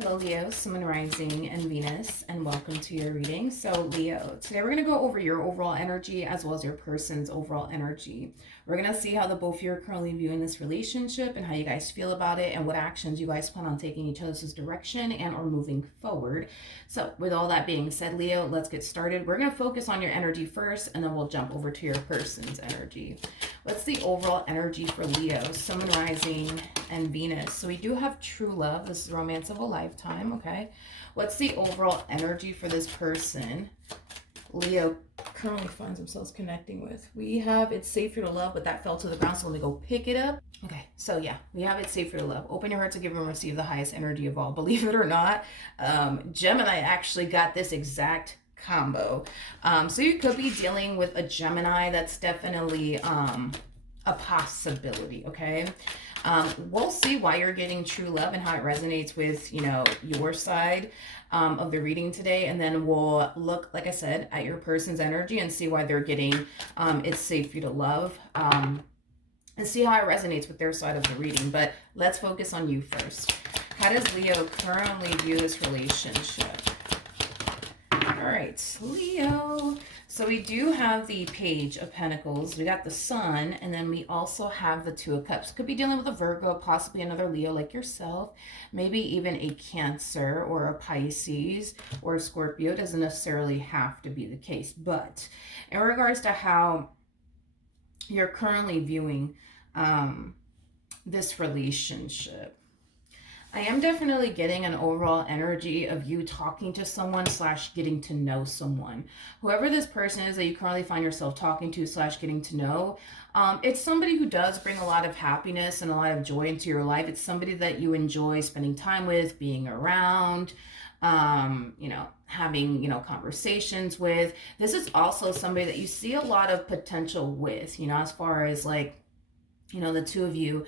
Hello Leo, Sun Rising and Venus, and welcome to your reading. So Leo, today we're going to go over your overall energy as well as your person's overall energy. We're going to see how the both of you are currently viewing this relationship and how you guys feel about it and what actions you guys plan on taking each other's direction and or moving forward. So with all that being said, Leo, let's get started. We're going to focus on your energy first and then we'll jump over to your person's energy. What's the overall energy for Leo, Sun Rising and Venus? So we do have true love. This is romance of a lifetime, okay? What's the overall energy for this person Leo currently finds themselves connecting with? We have it's safe for you to love, but that fell to the ground, so let me go pick it up. Okay, so yeah, we have it safe for you to love. Open your heart to give and receive the highest energy of all. Believe it or not, Gemini actually got this exact combo. So you could be dealing with a Gemini. That's definitely a possibility, okay? We'll see why you're getting true love and how it resonates with, your side of the reading today. And then we'll look, like I said, at your person's energy and see why they're getting it's safe for you to love. And see how it resonates with their side of the reading. But let's focus on you first. How does Leo currently view this relationship? All right, Leo. So we do have the Page of Pentacles. We got the Sun, and then we also have the Two of Cups. Could be dealing with a Virgo, possibly another Leo like yourself, maybe even a Cancer or a Pisces or a Scorpio. It doesn't necessarily have to be the case. But in regards to how you're currently viewing this relationship, I am definitely getting an overall energy of you talking to someone / getting to know someone. Whoever this person is that you currently find yourself talking to / getting to know, it's somebody who does bring a lot of happiness and a lot of joy into your life. It's somebody that you enjoy spending time with, being around, having, conversations with. This is also somebody that you see a lot of potential with, as far as like, the two of you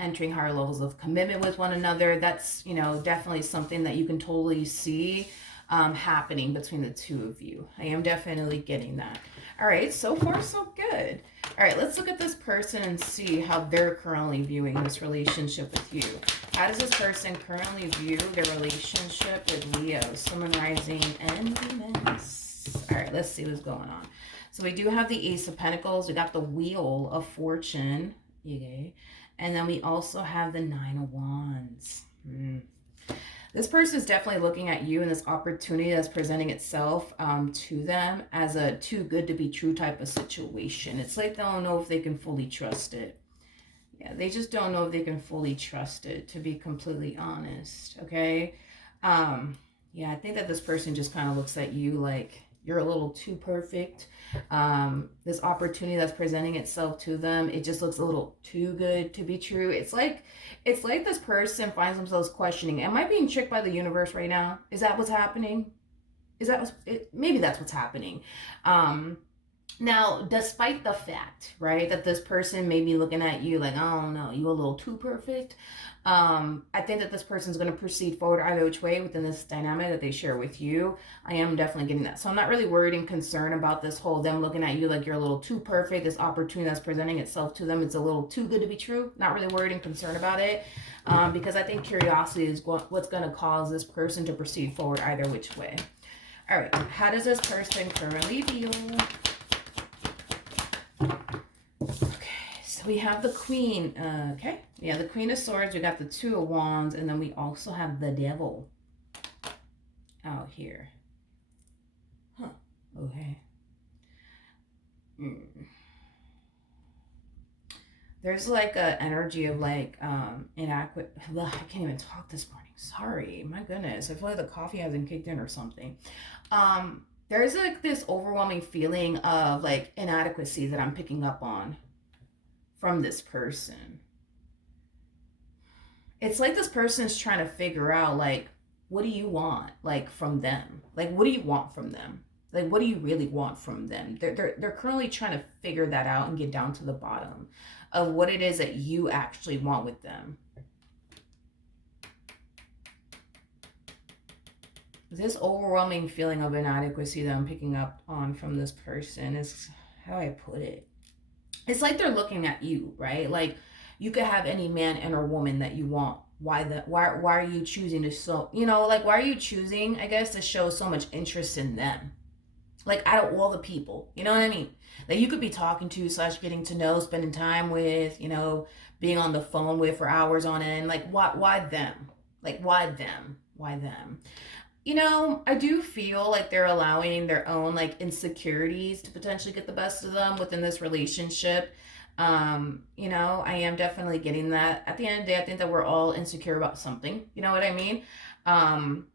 entering higher levels of commitment with one another. That's, definitely something that you can totally see happening between the two of you. I am definitely getting that. All right, so far so good. All right, let's look at this person and see how they're currently viewing this relationship with you. How does this person currently view their relationship with Leo, Sun Rising, and Venus? All right, let's see what's going on. So we do have the Ace of Pentacles. We got the Wheel of Fortune. Okay. And then we also have the Nine of Wands. This person is definitely looking at you and this opportunity that's presenting itself to them as a too good to be true type of situation. It's like they don't know if they can fully trust it. Yeah, they just don't know if they can fully trust it, to be completely honest. Okay. Yeah, I think that this person just kind of looks at you like you're a little too perfect. This opportunity that's presenting itself to them, it just looks a little too good to be true. It's like this person finds themselves questioning, am I being tricked by the universe right now? Is that what's happening? Maybe that's what's happening. Now, despite the fact, right, that this person may be looking at you like, oh no, you a little too perfect. I think that this person's going to proceed forward either which way within this dynamic that they share with you. I am definitely getting that. So I'm not really worried and concerned about this whole them looking at you like you're a little too perfect. This opportunity that's presenting itself to them, it's a little too good to be true. Not really worried and concerned about it. Because I think curiosity is what's going to cause this person to proceed forward either which way. All right. How does this person currently feel? Okay, so we have the Queen. Okay, yeah, the Queen of Swords. We got the Two of Wands, and then we also have the Devil out here. Huh. Okay. There's like a energy of like inadequate. Ugh, I can't even talk this morning. Sorry, my goodness. I feel like the coffee hasn't kicked in or something. There's like this overwhelming feeling of like inadequacy that I'm picking up on from this person. It's like this person is trying to figure out like, what do you want like from them? Like, what do you want from them? Like, what do you really want from them? They're currently trying to figure that out and get down to the bottom of what it is that you actually want with them. This overwhelming feeling of inadequacy that I'm picking up on from this person is, how do I put it? It's like they're looking at you, right? Like you could have any man and or woman that you want why are you choosing to like why are you choosing, I guess, to show so much interest in them? Like out of all the people, you know what I mean? That you could be talking to slash getting to know, spending time with, being on the phone with for hours on end. Like why them? Like why them? Why them? I do feel like they're allowing their own like insecurities to potentially get the best of them within this relationship. I am definitely getting that. At the end of the day, I think that we're all insecure about something. You know what I mean? Um,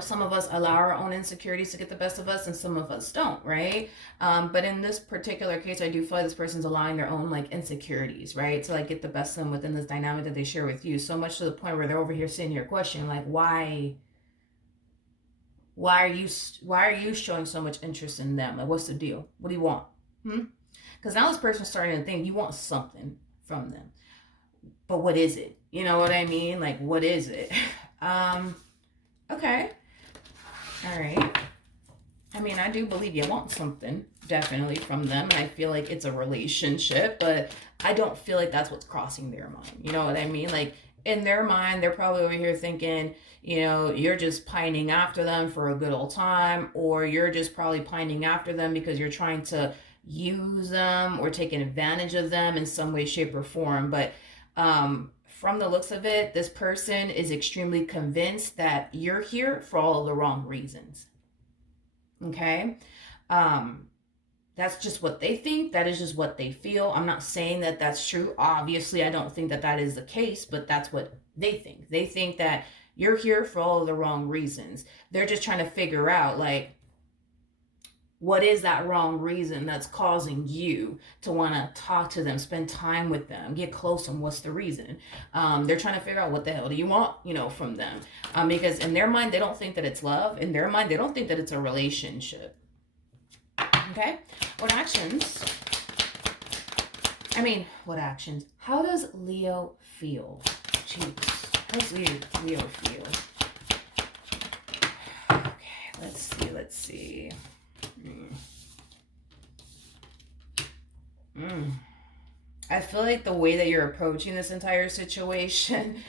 some of us allow our own insecurities to get the best of us and some of us don't, right? But in this particular case, I do feel like this person's allowing their own like insecurities, right? To like get the best of them within this dynamic that they share with you. So much to the point where they're over here sitting here questioning like, why are you showing so much interest in them? Like, what's the deal? What do you want? Because now this person's starting to think you want something from them, but what is it? You know what I mean? Like, what is it? Okay. All right. I mean, I do believe you want something definitely from them. And I feel like it's a relationship, but I don't feel like that's what's crossing their mind. You know what I mean? Like in their mind, they're probably over here thinking, you're just pining after them for a good old time, or you're just probably pining after them because you're trying to use them or taking advantage of them in some way, shape, or form. But from the looks of it, this person is extremely convinced that you're here for all of the wrong reasons. Okay? That's just what they think. That is just what they feel. I'm not saying that that's true. Obviously, I don't think that that is the case, but that's what they think. They think that you're here for all of the wrong reasons. They're just trying to figure out, like, what is that wrong reason that's causing you to want to talk to them, spend time with them, get close to them? What's the reason? They're trying to figure out what the hell do you want, from them. Because in their mind, they don't think that it's love. In their mind, they don't think that it's a relationship. Okay? What actions? How does Leo feel? Jeez. How does Leo feel? Okay, let's see. I feel like the way that you're approaching this entire situation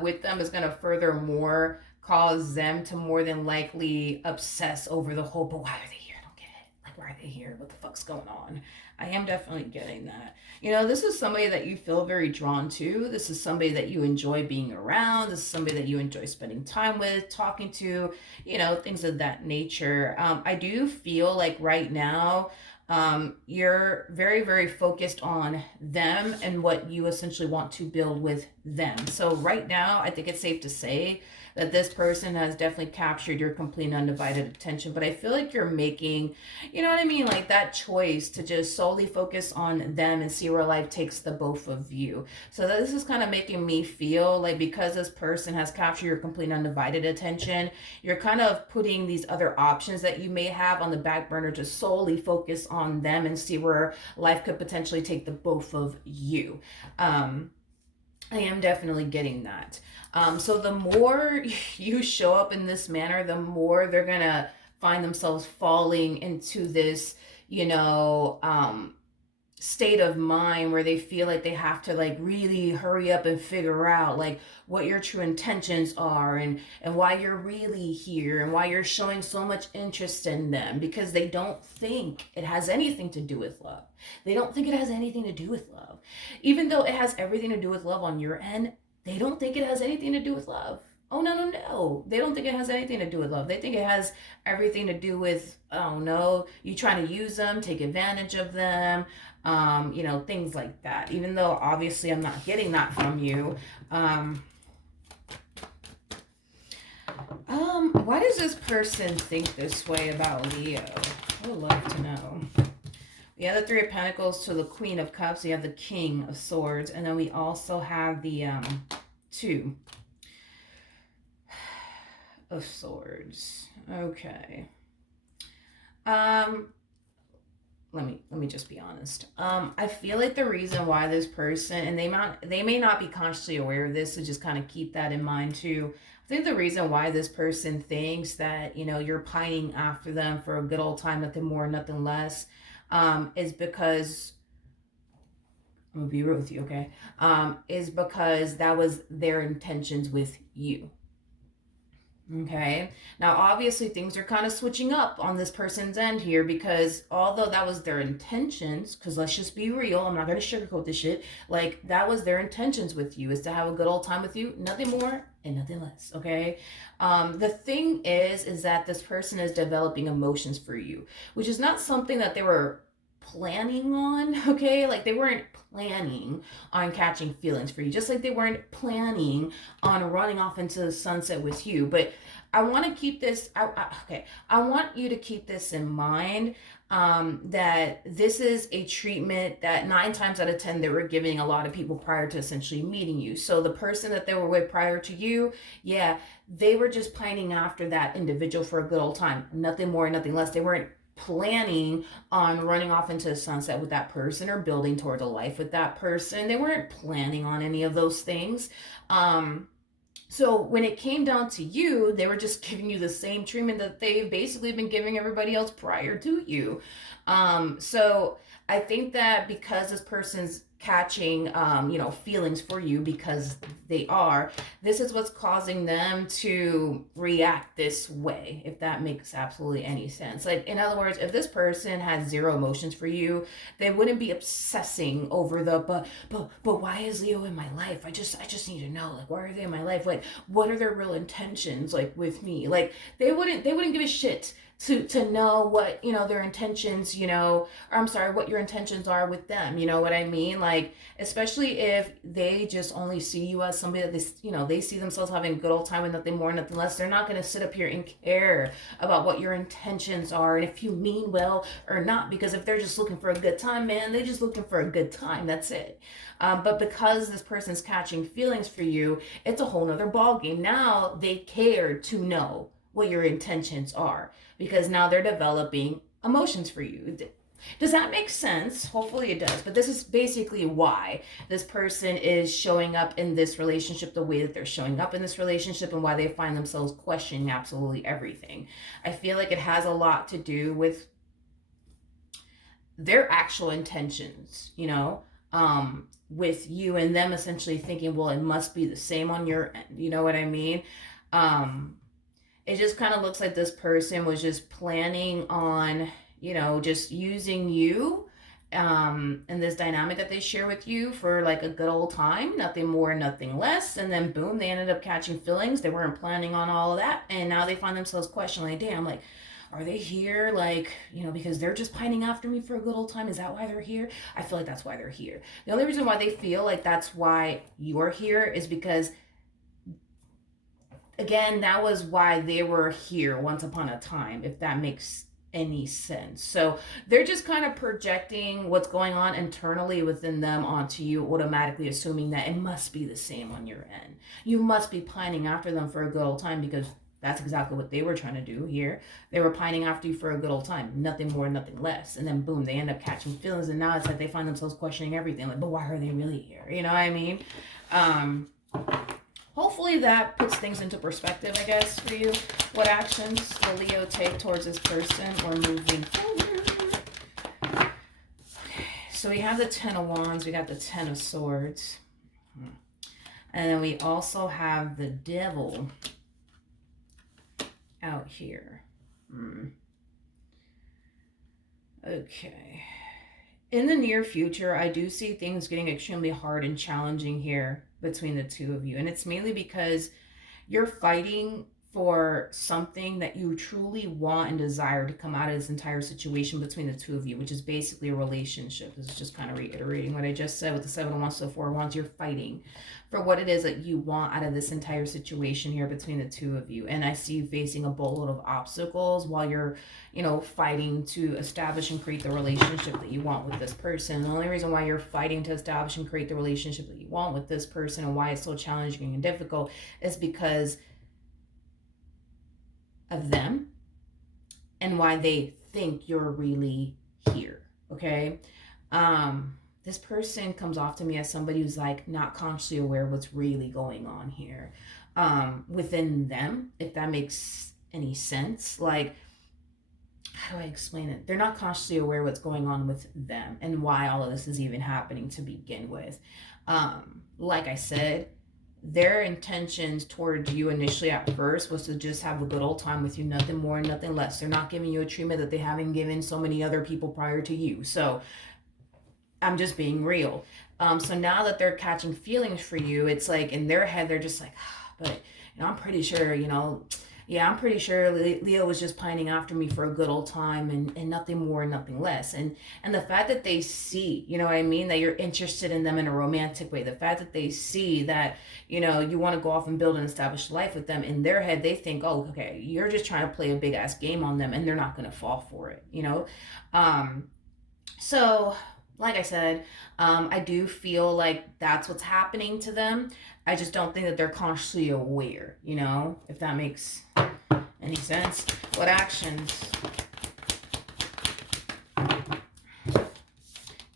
with them is going to furthermore cause them to more than likely obsess over the whole, but why are they here? I don't get it. Like, why are they here? What the fuck's going on? I am definitely getting that. This is somebody that you feel very drawn to. This is somebody that you enjoy being around. This is somebody that you enjoy spending time with, talking to, things of that nature. I do feel like right now, you're very, very focused on them and what you essentially want to build with them. So right now, I think it's safe to say that this person has definitely captured your complete and undivided attention. But I feel like you're making, like that choice to just solely focus on them and see where life takes the both of you. So this is kind of making me feel like because this person has captured your complete and undivided attention, you're kind of putting these other options that you may have on the back burner to solely focus on them and see where life could potentially take the both of you. I am definitely getting that. So the more you show up in this manner, the more they're going to find themselves falling into this, state of mind where they feel like they have to like really hurry up and figure out like what your true intentions are and why you're really here and why you're showing so much interest in them, because they don't think it has anything to do with love. They don't think it has anything to do with love. Even though it has everything to do with love on your end, they don't think it has anything to do with love. Oh, no. They don't think it has anything to do with love. They think it has everything to do with, oh, no, you trying to use them, take advantage of them, things like that. Even though, obviously, I'm not getting that from you. Why does this person think this way about Leo? I would love to know. We have the Three of Pentacles to the Queen of Cups. We have the King of Swords. And then we also have the Two of Swords. Okay. Let me just be honest. I feel like the reason why this person, and they may not be consciously aware of this, so just kind of keep that in mind too. I think the reason why this person thinks that, you're pining after them for a good old time, nothing more, nothing less, is because I'm gonna be real with you, okay? Is because that was their intentions with you. Okay. Now, obviously, things are kind of switching up on this person's end here because although that was their intentions, because let's just be real, I'm not going to sugarcoat this shit. Like, that was their intentions with you, is to have a good old time with you, nothing more and nothing less. Okay. The thing is that this person is developing emotions for you, which is not something that they were planning on. Okay. Like, they weren't planning on catching feelings for you, just like they weren't planning on running off into the sunset with you. But I want to keep this. Okay, I want you to keep this in mind. That this is a treatment that 9 times out of 10 they were giving a lot of people prior to essentially meeting you. So the person that they were with prior to you, yeah, they were just pining after that individual for a good old time. Nothing more, nothing less. They weren't planning on running off into the sunset with that person or building toward a life with that person. They weren't planning on any of those things. So when it came down to you, they were just giving you the same treatment that they've basically been giving everybody else prior to you. So I think that because this person's catching, feelings for you because they are, this is what's causing them to react this way, if that makes absolutely any sense. Like, in other words, if this person had zero emotions for you, they wouldn't be obsessing over but why is Leo in my life? I just need to know, like, why are they in my life? Like, what are their real intentions, like, with me? Like, they wouldn't give a shit to know what, their intentions, or I'm sorry, what your intentions are with them. You know what I mean? Like, especially if they just only see you as somebody that they see themselves having a good old time with nothing more, nothing less. They're not going to sit up here and care about what your intentions are and if you mean well or not, because if they're just looking for a good time, man, they're just looking for a good time. That's it. But because this person's catching feelings for you, it's a whole nother ball game. Now they care to know what your intentions are, because now they're developing emotions for you. Does that make sense? Hopefully it does. But this is basically why this person is showing up in this relationship the way that they're showing up in this relationship, and why they find themselves questioning absolutely everything. I feel like it has a lot to do with their actual intentions, with you, and them essentially thinking, well, it must be the same on your end. You know what I mean? It just kind of looks like this person was just planning on, just using you and this dynamic that they share with you for like a good old time, nothing more, nothing less. And then boom, they ended up catching feelings. They weren't planning on all of that. And now they find themselves questioning, like, damn, like, are they here? Like, because they're just pining after me for a good old time. Is that why they're here? I feel like that's why they're here. The only reason why they feel like that's why you're here is because, again, that was why they were here once upon a time, if that makes any sense. So they're just kind of projecting what's going on internally within them onto you, automatically assuming that it must be the same on your end. You must be pining after them for a good old time, because that's exactly what they were trying to do here. They were pining after you for a good old time, nothing more, nothing less. And then boom, they end up catching feelings, and now it's like they find themselves questioning everything. Like, but why are they really here? You know what I mean? Hopefully that puts things into perspective, I guess, for you. What actions will Leo take towards this person or moving forward? Okay, so we have the Ten of Wands. We got the Ten of Swords. And then we also have the Devil out here. Okay. In the near future, I do see things getting extremely hard and challenging here between the two of you. And it's mainly because you're fighting for something that you truly want and desire to come out of this entire situation between the two of you, which is basically a relationship. This is just kind of reiterating what I just said with the Seven of Wands, so Four of Wands. You're fighting for what it is that you want out of this entire situation here between the two of you. And I see you facing a boatload of obstacles while you're, fighting to establish and create the relationship that you want with this person. The only reason why you're fighting to establish and create the relationship that you want with this person, and why it's so challenging and difficult, is because of them and why they think you're really here. Okay. This person comes off to me as somebody who's like not consciously aware of what's really going on here within them, if that makes any sense. Like, how do I explain it? They're not consciously aware what's going on with them and why all of this is even happening to begin with. Like I said, their intentions towards you initially at first was to just have a good old time with you, nothing more, nothing less. They're not giving you a treatment that they haven't given so many other people prior to you. So I'm just being real. So now that they're catching feelings for you, it's like in their head, they're just like, but I'm pretty sure, yeah, I'm pretty sure Leo was just pining after me for a good old time and nothing more, nothing less. And the fact that they see, you know what I mean, that you're interested in them in a romantic way, the fact that they see that, you want to go off and build and establish life with them, in their head, they think, oh, okay, you're just trying to play a big ass game on them and they're not going to fall for it. So like I said, I do feel like that's what's happening to them. I just don't think that they're consciously aware, if that makes any sense. What actions?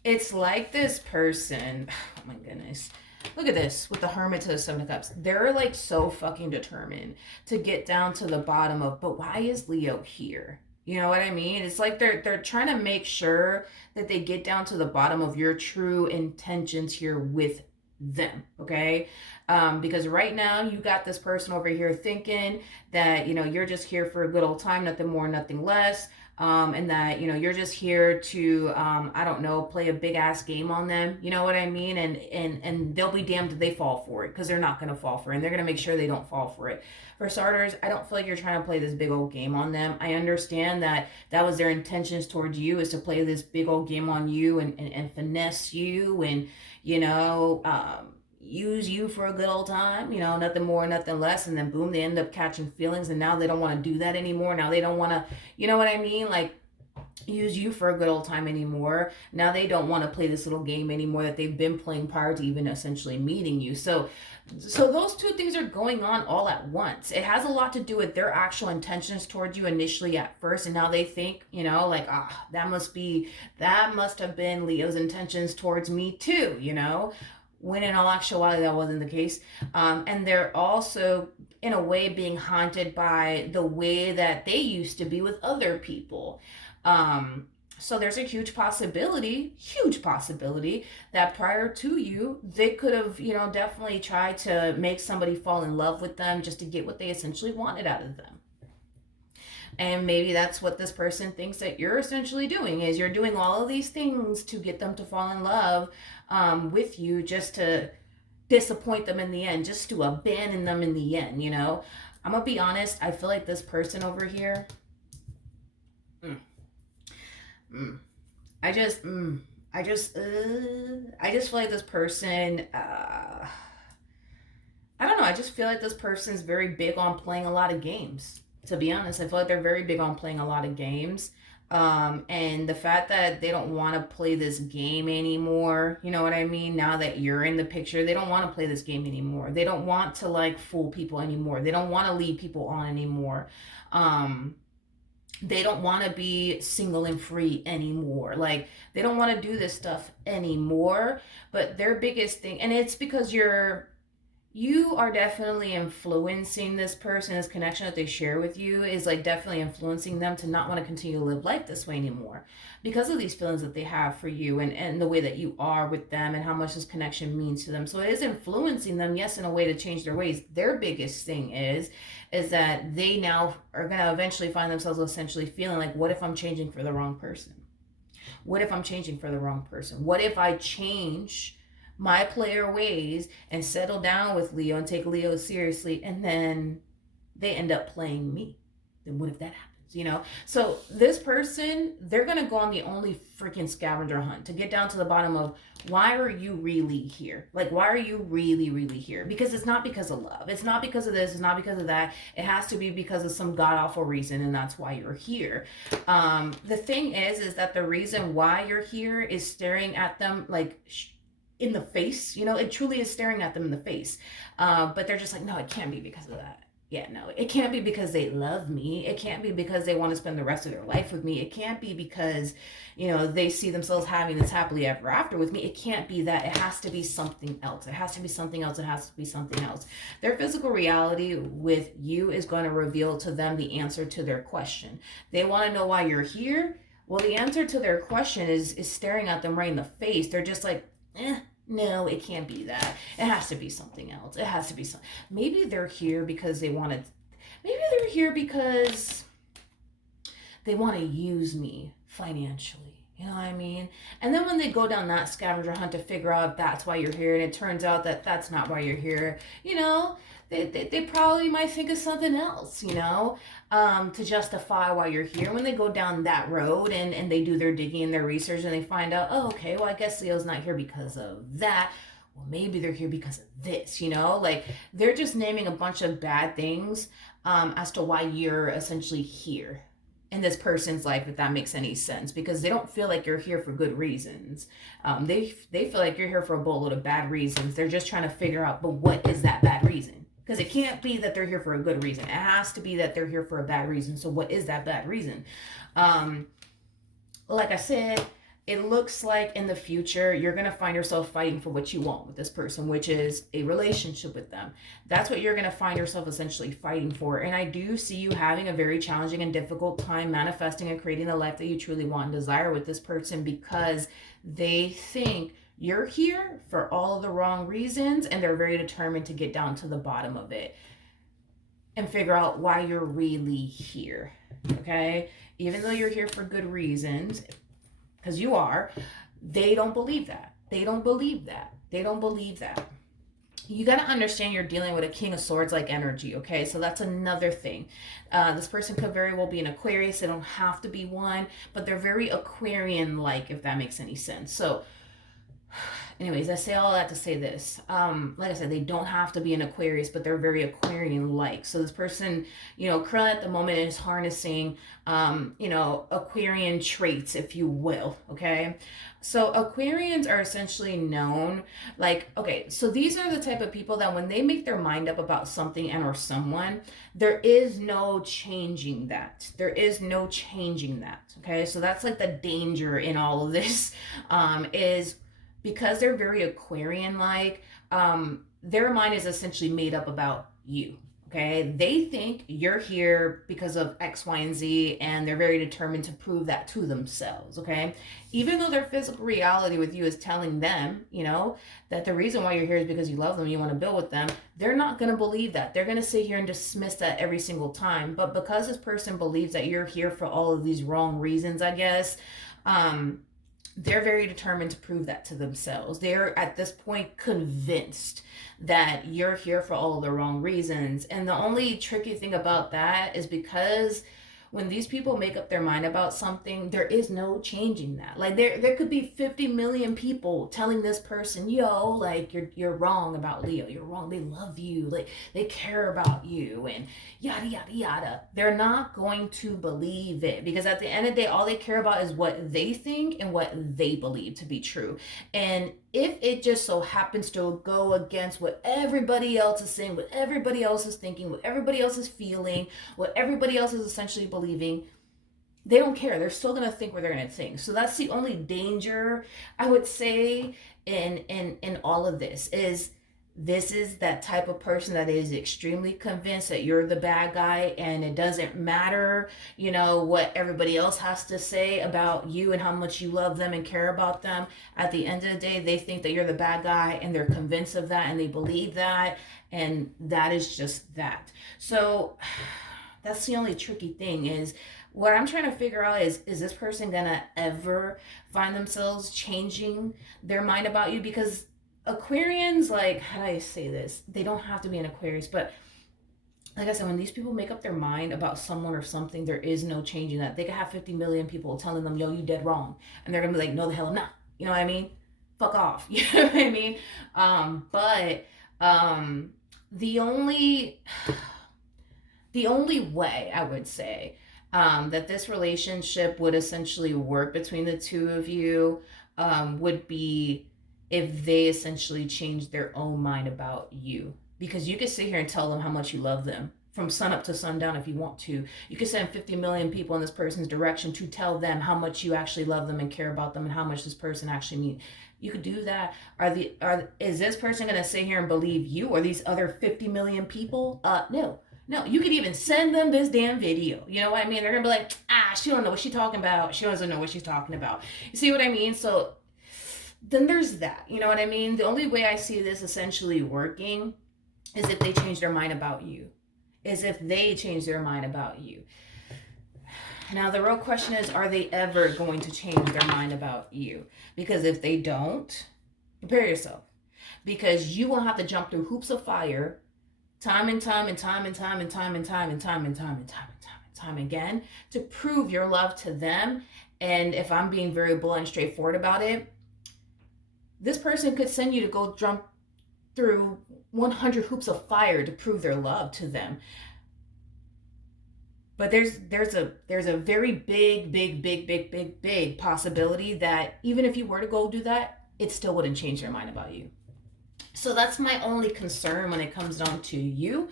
It's like this person, oh my goodness. Look at this with the Hermit to the Seven of Cups. They're like so fucking determined to get down to the bottom of, but why is Leo here? You know what I mean? It's like they're trying to make sure that they get down to the bottom of your true intentions here with them, okay? Because right now you got this person over here thinking that, you're just here for a good old time, nothing more, nothing less. And that, you're just here to, I don't know, play a big ass game on them. You know what I mean? And they'll be damned if they fall for it, because they're not going to fall for it. And they're going to make sure they don't fall for it. For starters, I don't feel like you're trying to play this big old game on them. I understand that was their intentions towards you, is to play this big old game on you and finesse you and, use you for a good old time, nothing more, nothing less. And then boom, they end up catching feelings, and now they don't want to do that anymore. Now they don't want to, you know what I mean? Like, use you for a good old time anymore. Now they don't want to play this little game anymore that they've been playing prior to even essentially meeting you. So those two things are going on all at once. It has a lot to do with their actual intentions towards you initially at first, and now they think, that must have been Leo's intentions towards me too, when in all actuality that wasn't the case. And they're also in a way being haunted by the way that they used to be with other people. So there's a huge possibility that prior to you, they could have, definitely tried to make somebody fall in love with them just to get what they essentially wanted out of them. And maybe that's what this person thinks that you're essentially doing, is you're doing all of these things to get them to fall in love with you, just to disappoint them in the end, just to abandon them in the end, I'm gonna be honest, I feel like this person over here, I just feel like this person, I don't know, I just feel like this person's very big on playing a lot of games. To be honest, I feel like they're very big on playing a lot of games. And the fact that they don't want to play this game anymore, you know what I mean? Now that you're in the picture, they don't want to play this game anymore. They don't want to like fool people anymore. They don't want to lead people on anymore. They don't want to be single and free anymore. Like, they don't want to do this stuff anymore. But their biggest thing, and it's because you are definitely influencing this person, this connection that they share with you is like definitely influencing them to not want to continue to live life this way anymore, because of these feelings that they have for you and the way that you are with them and how much this connection means to them. So it is influencing them, yes, in a way to change their ways. Their biggest thing is that they now are going to eventually find themselves essentially feeling like, what if I'm changing for the wrong person? What if I'm changing for the wrong person? What if I change my player ways and settle down with Leo and take Leo seriously, and then they end up playing me? Then what if that happens, So this person, they're going to go on the only freaking scavenger hunt to get down to the bottom of, why are you really here? Like, why are you really, really here? Because it's not because of love. It's not because of this. It's not because of that. It has to be because of some god-awful reason, and that's why you're here. The thing is that the reason why you're here is staring at them like in the face. It truly is staring at them in the face. But they're just like, no, it can't be because of that. Yeah, no, it can't be because they love me. It can't be because they want to spend the rest of their life with me. It can't be because, they see themselves having this happily ever after with me. It can't be that. It has to be something else. It has to be something else. It has to be something else. Their physical reality with you is going to reveal to them the answer to their question. They want to know why you're here. Well, the answer to their question is staring at them right in the face. They're just like, no, it can't be that. It has to be something else. It has to be some. Maybe they're here because they want to. Maybe they're here because they want to use me financially. You know what I mean? And then when they go down that scavenger hunt to figure out if that's why you're here, and it turns out that that's not why you're here, they probably might think of something else, to justify why you're here. When they go down that road and they do their digging and their research and they find out, oh, okay, well, I guess Leo's not here because of that. Well, maybe they're here because of this, like they're just naming a bunch of bad things as to why you're essentially here in this person's life, if that makes any sense, because they don't feel like you're here for good reasons. They feel like you're here for a boatload of bad reasons. They're just trying to figure out, but what is that bad reason? Because it can't be that they're here for a good reason. It has to be that they're here for a bad reason. So what is that bad reason? Like I said, it looks like in the future, you're going to find yourself fighting for what you want with this person, which is a relationship with them. That's what you're going to find yourself essentially fighting for. And I do see you having a very challenging and difficult time manifesting and creating the life that you truly want and desire with this person, because they think you're here for all of the wrong reasons, and they're very determined to get down to the bottom of it and figure out why you're really here. Okay? Even though you're here for good reasons, because you are, they don't believe that. They don't believe that. They don't believe that. You got to understand you're dealing with a King of Swords like energy, okay? So that's another thing. This person could very well be an Aquarius. They don't have to be one, but they're very Aquarian-like, if that makes any sense. So anyways, I say all that to say this. Like I said, they don't have to be an Aquarius, but they're very Aquarian-like. So this person, currently at the moment is harnessing, Aquarian traits, if you will, okay? So Aquarians are essentially known, so these are the type of people that when they make their mind up about something and or someone, there is no changing that. There is no changing that, okay? So that's like the danger in all of this, is because they're very Aquarian-like, their mind is essentially made up about you, okay? They think you're here because of X, Y, and Z, and they're very determined to prove that to themselves, okay? Even though their physical reality with you is telling them, that the reason why you're here is because you love them, you want to build with them, they're not going to believe that. They're going to sit here and dismiss that every single time. But because this person believes that you're here for all of these wrong reasons, I guess, they're very determined to prove that to themselves. They're at this point convinced that you're here for all of the wrong reasons. And the only tricky thing about that is because when these people make up their mind about something, there is no changing that. Like there could be 50 million people telling this person, yo, like you're wrong about Leo. You're wrong. They love you. Like they care about you and yada, yada, yada. They're not going to believe it, because at the end of the day, all they care about is what they think and what they believe to be true. And if it just so happens to go against what everybody else is saying, what everybody else is thinking, what everybody else is feeling, what everybody else is essentially believing, they don't care. They're still going to think what they're going to think. So that's the only danger, I would say, in all of this is that type of person that is extremely convinced that you're the bad guy, and it doesn't matter, what everybody else has to say about you and how much you love them and care about them. At the end of the day, they think that you're the bad guy, and they're convinced of that, and they believe that, and that is just that. So that's the only tricky thing is, what I'm trying to figure out is this person gonna ever find themselves changing their mind about you? Because Aquarians, how do I say this? They don't have to be an Aquarius, but like I said, when these people make up their mind about someone or something, there is no changing that. They could have 50 million people telling them, yo, you dead wrong. And they're going to be like, no, the hell I'm not. You know what I mean? Fuck off. You know what I mean? The only way I would say that this relationship would essentially work between the two of you would be if they essentially change their own mind about you. Because you could sit here and tell them how much you love them from sun up to sundown if you want to. You could send 50 million people in this person's direction to tell them how much you actually love them and care about them and how much this person actually means. You could do that. Is this person going to sit here and believe you or these other 50 million people? No. No, you could even send them this damn video. You know what I mean? They're going to be like, she don't know what she's talking about. She doesn't know what she's talking about. You see what I mean? So then there's that. You know what I mean? The only way I see this essentially working is if they change their mind about you. Is if they change their mind about you. Now, the real question is, are they ever going to change their mind about you? Because if they don't, prepare yourself. Because you will have to jump through hoops of fire time and time and time and time and time and time and time and time and time and time and time again to prove your love to them. And if I'm being very blunt and straightforward about it, this person could send you to go jump through 100 hoops of fire to prove their love to them. But there's a very big possibility that even if you were to go do that, it still wouldn't change their mind about you. So that's my only concern when it comes down to you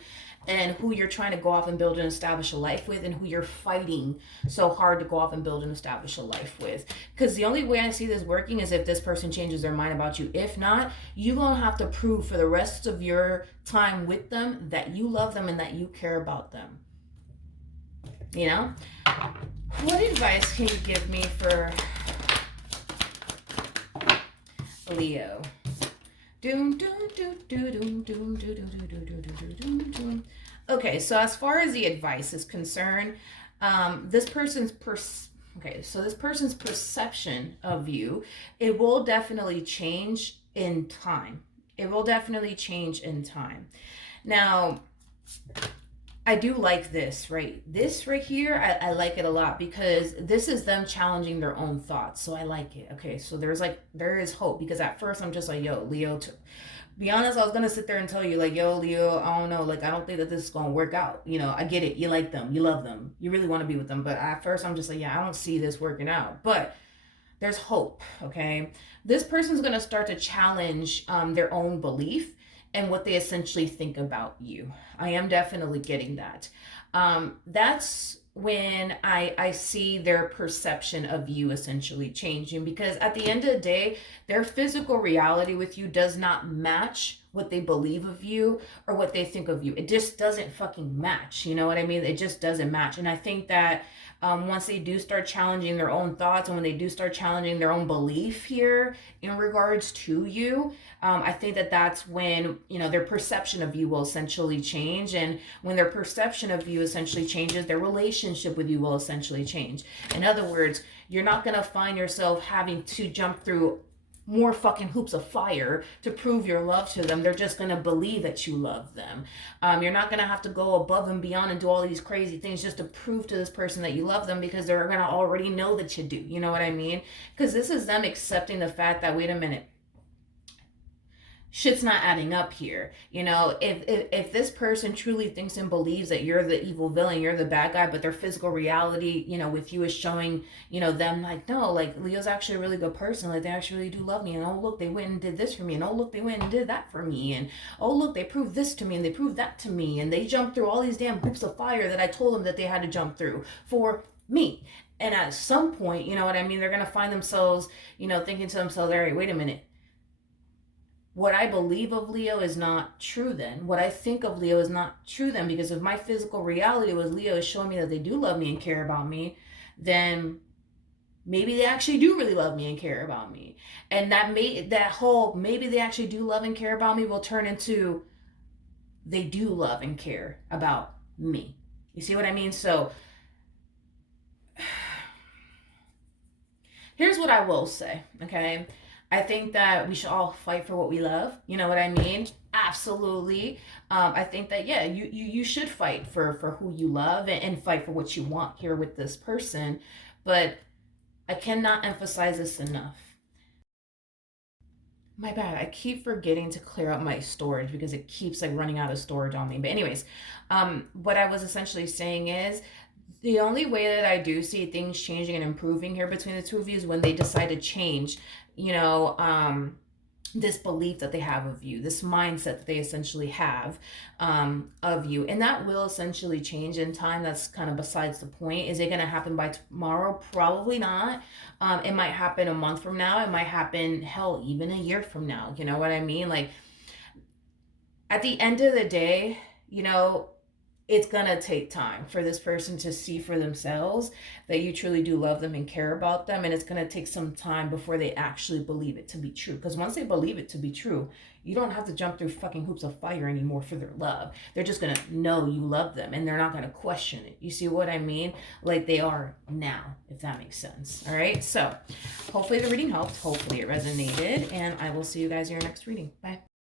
and who you're trying to go off and build and establish a life with and who you're fighting so hard to go off and build and establish a life with. Because the only way I see this working is if this person changes their mind about you. If not, you're going to have to prove for the rest of your time with them that you love them and that you care about them. You know? What advice can you give me for Leo? Okay, so as far as the advice is concerned, this person's perception of you, it will definitely change in time. It will definitely change in time. Now, I do like this, right? This right here, I like it a lot because this is them challenging their own thoughts. So I like it. Okay, so there is hope because at first I'm just like, yo, Leo, to be honest, I was going to sit there and tell you like, yo, Leo, I don't know. Like, I don't think that this is going to work out. You know, I get it. You like them. You love them. You really want to be with them. But at first I'm just like, yeah, I don't see this working out. But there's hope, okay? This person's going to start to challenge their own belief and what they essentially think about you. I am definitely getting that. That's when I see their perception of you essentially changing, because at the end of the day, their physical reality with you does not match what they believe of you or what they think of you. It just doesn't fucking match. You know what I mean? It just doesn't match. And I think that once they do start challenging their own thoughts and when they do start challenging their own belief here in regards to you, I think that that's when, you know, their perception of you will essentially change. And when their perception of you essentially changes, their relationship with you will essentially change. In other words, you're not going to find yourself having to jump through more fucking hoops of fire to prove your love to them. They're just going to believe that you love them. You're not going to have to go above and beyond and do all these crazy things just to prove to this person that you love them, because they're going to already know that you do. You know what I mean? Because this is them accepting the fact that, wait a minute, shit's not adding up here. You know, if this person truly thinks and believes that you're the evil villain, you're the bad guy, but their physical reality, you know, with you is showing, you know, them like, no, like Leo's actually a really good person. Like they actually really do love me. And oh, look, they went and did this for me. And oh, look, they went and did that for me. And oh, look, they proved this to me and they proved that to me. And they jumped through all these damn hoops of fire that I told them that they had to jump through for me. And at some point, you know what I mean? They're going to find themselves, you know, thinking to themselves, all right, wait a minute. What I believe of Leo is not true then. What I think of Leo is not true then, because if my physical reality was Leo is showing me that they do love me and care about me, then maybe they actually do really love me and care about me. And that whole maybe they actually do love and care about me will turn into they do love and care about me. You see what I mean? So here's what I will say, okay? I think that we should all fight for what we love. You know what I mean? Absolutely. I think that, yeah, you should fight for who you love and fight for what you want here with this person. But I cannot emphasize this enough. My bad. I keep forgetting to clear out my storage because it keeps like running out of storage on me. But anyways, what I was essentially saying is the only way that I do see things changing and improving here between the two of you is when they decide to change, you know, this belief that they have of you, this mindset that they essentially have of you. And that will essentially change in time. That's kind of besides the point. Is it going to happen by tomorrow? Probably not. It might happen a month from now. It might happen, hell, even a year from now. You know what I mean? Like, at the end of the day, you know, it's gonna take time for this person to see for themselves that you truly do love them and care about them, and it's gonna take some time before they actually believe it to be true. Because once they believe it to be true, you don't have to jump through fucking hoops of fire anymore for their love. They're just gonna know you love them, and they're not gonna question it. You see what I mean? Like they are now, if that makes sense. All right, so hopefully the reading helped, hopefully it resonated, and I will see you guys in your next reading. Bye.